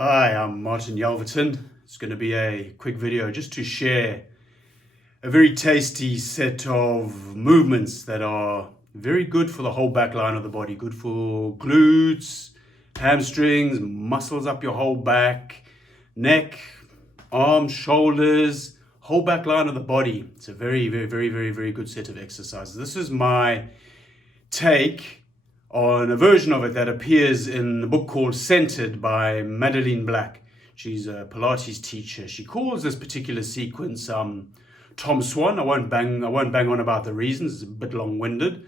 Hi, I'm Martin Yelverton. It's going to be a quick video just to share a very tasty set of movements that are very good for the whole back line of the body. Good for glutes, hamstrings, muscles up your whole back, neck, arms, shoulders, whole back line of the body. It's a very good set of exercises. This is my take on a version of it that appears in the book called Centered by Madeline Black. She's a Pilates teacher. She calls this particular sequence Tom Swan. I won't bang on about the reasons. It's a bit long-winded,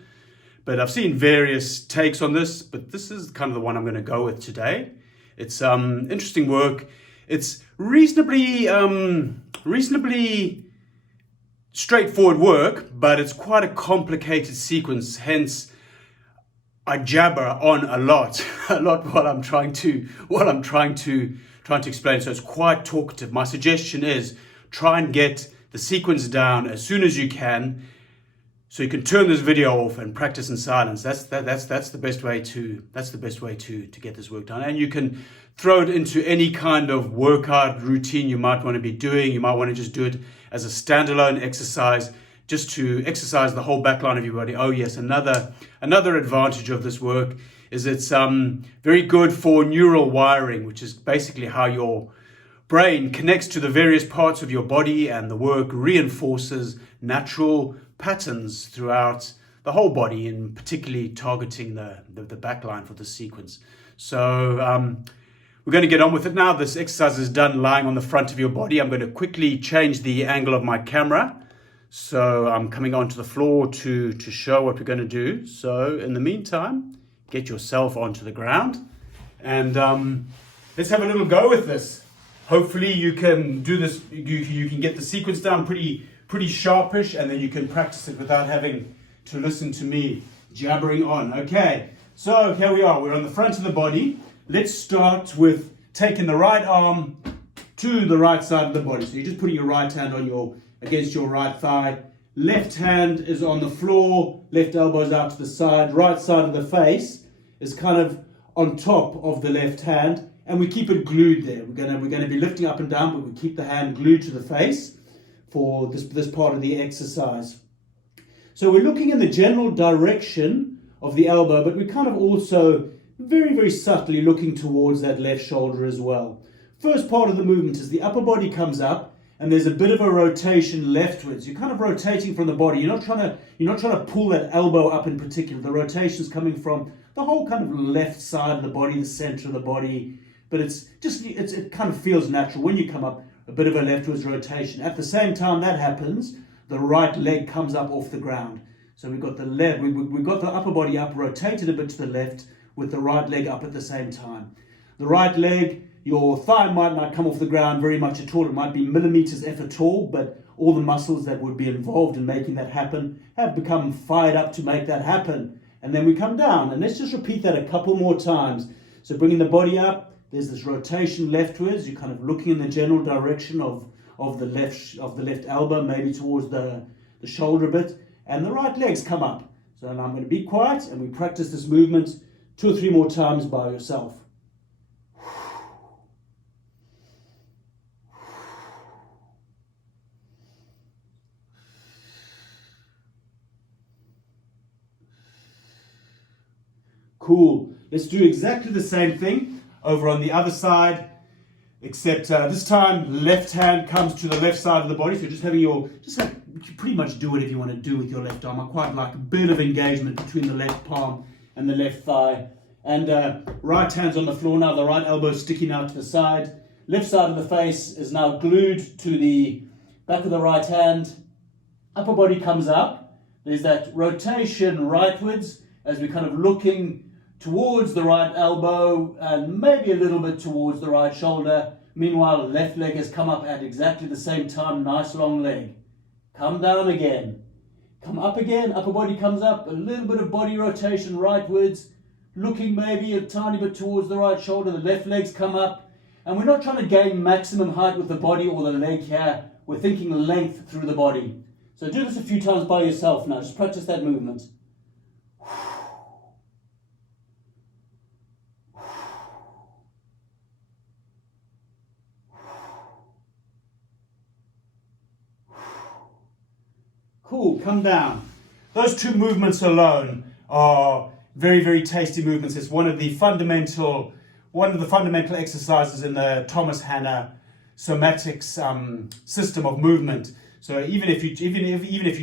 but I've seen various takes on this, but this is kind of the one I'm going to go with today. It's interesting work. It's reasonably straightforward work, but it's quite a complicated sequence. Hence, I jabber on a lot while I'm trying to explain. So it's quite talkative. My suggestion is try and get the sequence down as soon as you can, so you can turn this video off and practice in silence. That's the best way to get this work done. And you can throw it into any kind of workout routine you might want to be doing. You might want to just do it as a standalone exercise, just to exercise the whole back line of your body. Oh yes, another advantage of this work is it's very good for neural wiring, which is basically how your brain connects to the various parts of your body, and the work reinforces natural patterns throughout the whole body, and particularly targeting the back line for the sequence. So we're going to get on with it now. This exercise is done lying on the front of your body. I'm going to quickly change the angle of my camera. So I'm coming onto the floor to show what we're going to do. So in the meantime, get yourself onto the ground and let's have a little go with this. Hopefully you can do this, you can get the sequence down pretty sharpish, and then you can practice it without having to listen to me jabbering on. Okay, so here we are. We're on the front of the body. Let's start with taking the right arm to the right side of the body. So you're just putting your right hand against your right thigh. Left hand is on the floor, left elbow is out to the side, right side of the face is kind of on top of the left hand, and we keep it glued there. We're gonna be lifting up and down, but we keep the hand glued to the face for this part of the exercise. So we're looking in the general direction of the elbow, but we're kind of also very subtly looking towards that left shoulder as well. First part of the movement is the upper body comes up, and there's a bit of a rotation leftwards. You're kind of rotating from the body. You're not trying to pull that elbow up in particular. The rotation's coming from the whole kind of left side of the body, the center of the body. But it kind of feels natural when you come up, a bit of a leftwards rotation. At the same time that happens, the right leg comes up off the ground. So we've got we've got the upper body up, rotated a bit to the left, with the right leg up at the same time. The right leg, your thigh might not come off the ground very much at all. It might be millimeters if at all, but all the muscles that would be involved in making that happen have become fired up to make that happen. And then we come down, and let's just repeat that a couple more times. So bringing the body up, there's this rotation leftwards. You're kind of looking in the general direction of the left elbow, maybe towards the shoulder a bit, and the right legs come up. So now I'm going to be quiet, and we practice this movement 2 or 3 more times by yourself. Cool. Let's do exactly the same thing over on the other side, except this time left hand comes to the left side of the body. So you pretty much do whatever you want to do with your left arm. I quite like a bit of engagement between the left palm and the left thigh. And right hand's on the floor now. The right elbow sticking out to the side. Left side of the face is now glued to the back of the right hand. Upper body comes up. There's that rotation rightwards as we're kind of looking towards the right elbow and maybe a little bit towards the right shoulder. Meanwhile, left leg has come up at exactly the same time. Nice long leg. Come down again. Come up again. Upper body comes up. A little bit of body rotation rightwards. Looking maybe a tiny bit towards the right shoulder. The left legs come up. And we're not trying to gain maximum height with the body or the leg here. We're thinking length through the body. So do this a few times by yourself now. Just practice that movement. Cool, come down. Those two movements alone are very, very tasty movements. It's one of the fundamental exercises in the Thomas Hanna somatics system of movement. So even if you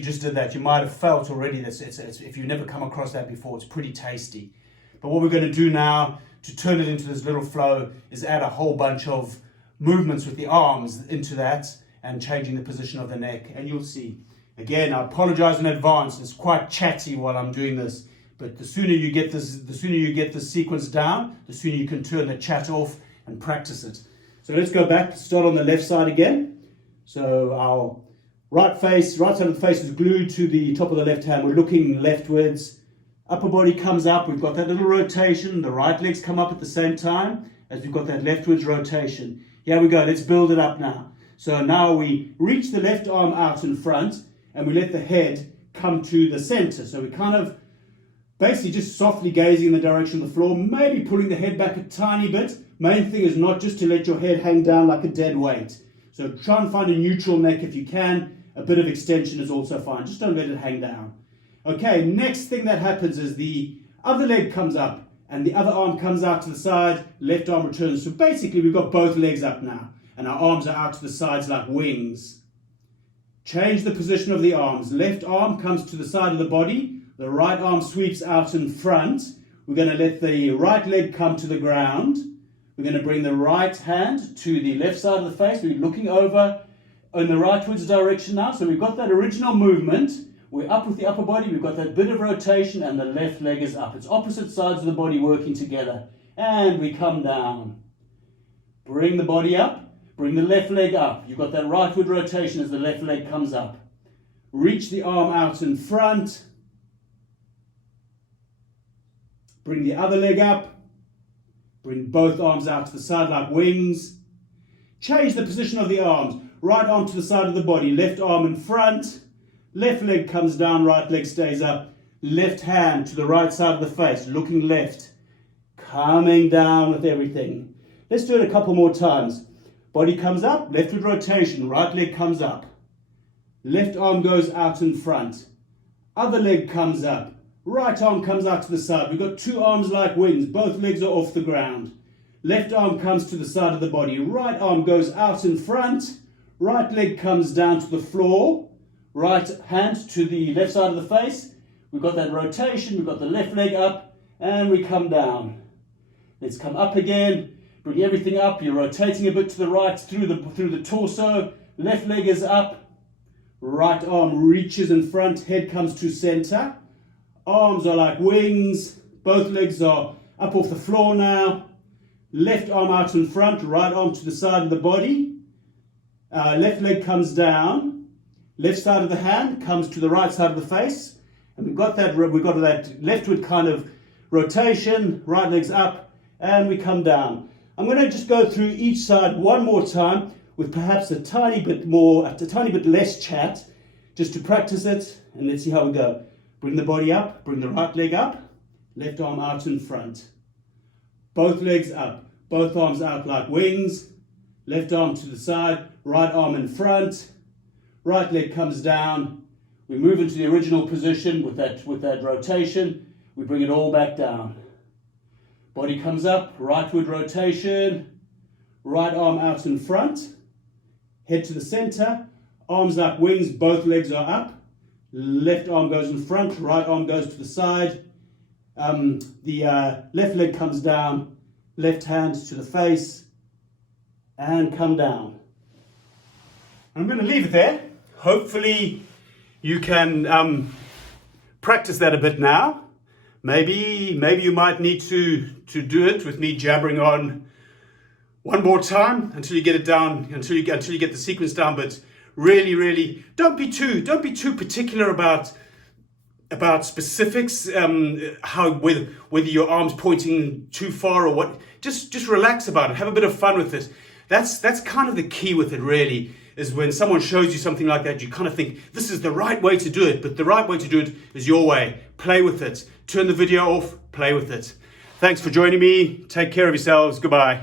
just did that, you might have felt already that if you've never come across that before, it's pretty tasty. But what we're going to do now to turn it into this little flow is add a whole bunch of movements with the arms into that and changing the position of the neck. And you'll see. Again, I apologize in advance. It's quite chatty while I'm doing this. But the sooner you get this sequence down, the sooner you can turn the chat off and practice it. So let's go back, start on the left side again. So our right side of the face is glued to the top of the left hand. We're looking leftwards. Upper body comes up. We've got that little rotation. The right legs come up at the same time as we've got that leftwards rotation. Here we go. Let's build it up now. So now we reach the left arm out in front and we let the head come to the center. So we kind of basically just softly gazing in the direction of the floor, maybe pulling the head back a tiny bit. Main thing is not just to let your head hang down like a dead weight. So try and find a neutral neck if you can. A bit of extension is also fine. Just don't let it hang down. Okay, next thing that happens is the other leg comes up and the other arm comes out to the side, left arm returns. So basically we've got both legs up now and our arms are out to the sides like wings. Change the position of the arms. Left arm comes to the side of the body. The right arm sweeps out in front. We're going to let the right leg come to the ground. We're going to bring the right hand to the left side of the face. We're looking over in the rightwards direction now. So we've got that original movement. We're up with the upper body. We've got that bit of rotation and the left leg is up. It's opposite sides of the body working together. And we come down. Bring the body up. Bring the left leg up. You've got that rightward rotation as the left leg comes up. Reach the arm out in front. Bring the other leg up. Bring both arms out to the side like wings. Change the position of the arms. Right arm to the side of the body. Left arm in front. Left leg comes down. Right leg stays up. Left hand to the right side of the face. Looking left. Coming down with everything. Let's do it a couple more times. Body comes up. Leftward rotation. Right leg comes up. Left arm goes out in front. Other leg comes up. Right arm comes out to the side. We've got two arms like wings. Both legs are off the ground. Left arm comes to the side of the body. Right arm goes out in front. Right leg comes down to the floor. Right hand to the left side of the face. We've got that rotation. We've got the left leg up. And we come down. Let's come up again. Bring everything up. You're rotating a bit to the right through the torso. Left leg is up. Right arm reaches in front. Head comes to center. Arms are like wings. Both legs are up off the floor now. Left arm out in front. Right arm to the side of the body. Left leg comes down. Left side of the hand comes to the right side of the face. And we've got that leftward kind of rotation. Right leg's up. And we come down. I'm going to just go through each side one more time with perhaps a tiny bit less chat, just to practice it. And let's see how we go. Bring the body up, bring the right leg up, left arm out in front. Both legs up, both arms out like wings, left arm to the side, right arm in front, right leg comes down. We move into the original position with that rotation. We bring it all back down. Body comes up, rightward rotation, right arm out in front, head to the center, arms like wings, both legs are up. Left arm goes in front, right arm goes to the side. The left leg comes down, left hand to the face, and come down. I'm going to leave it there. Hopefully you can practice that a bit now. Maybe you might need to do it with me jabbering on one more time until you get it down, until you get the sequence down. But really, don't be too particular about specifics. Whether your arm's pointing too far or what. Just relax about it. Have a bit of fun with it. That's kind of the key with it. Really, is when someone shows you something like that, you kind of think this is the right way to do it. But the right way to do it is your way. Play with it. Turn the video off. Play with it. Thanks for joining me. Take care of yourselves. Goodbye.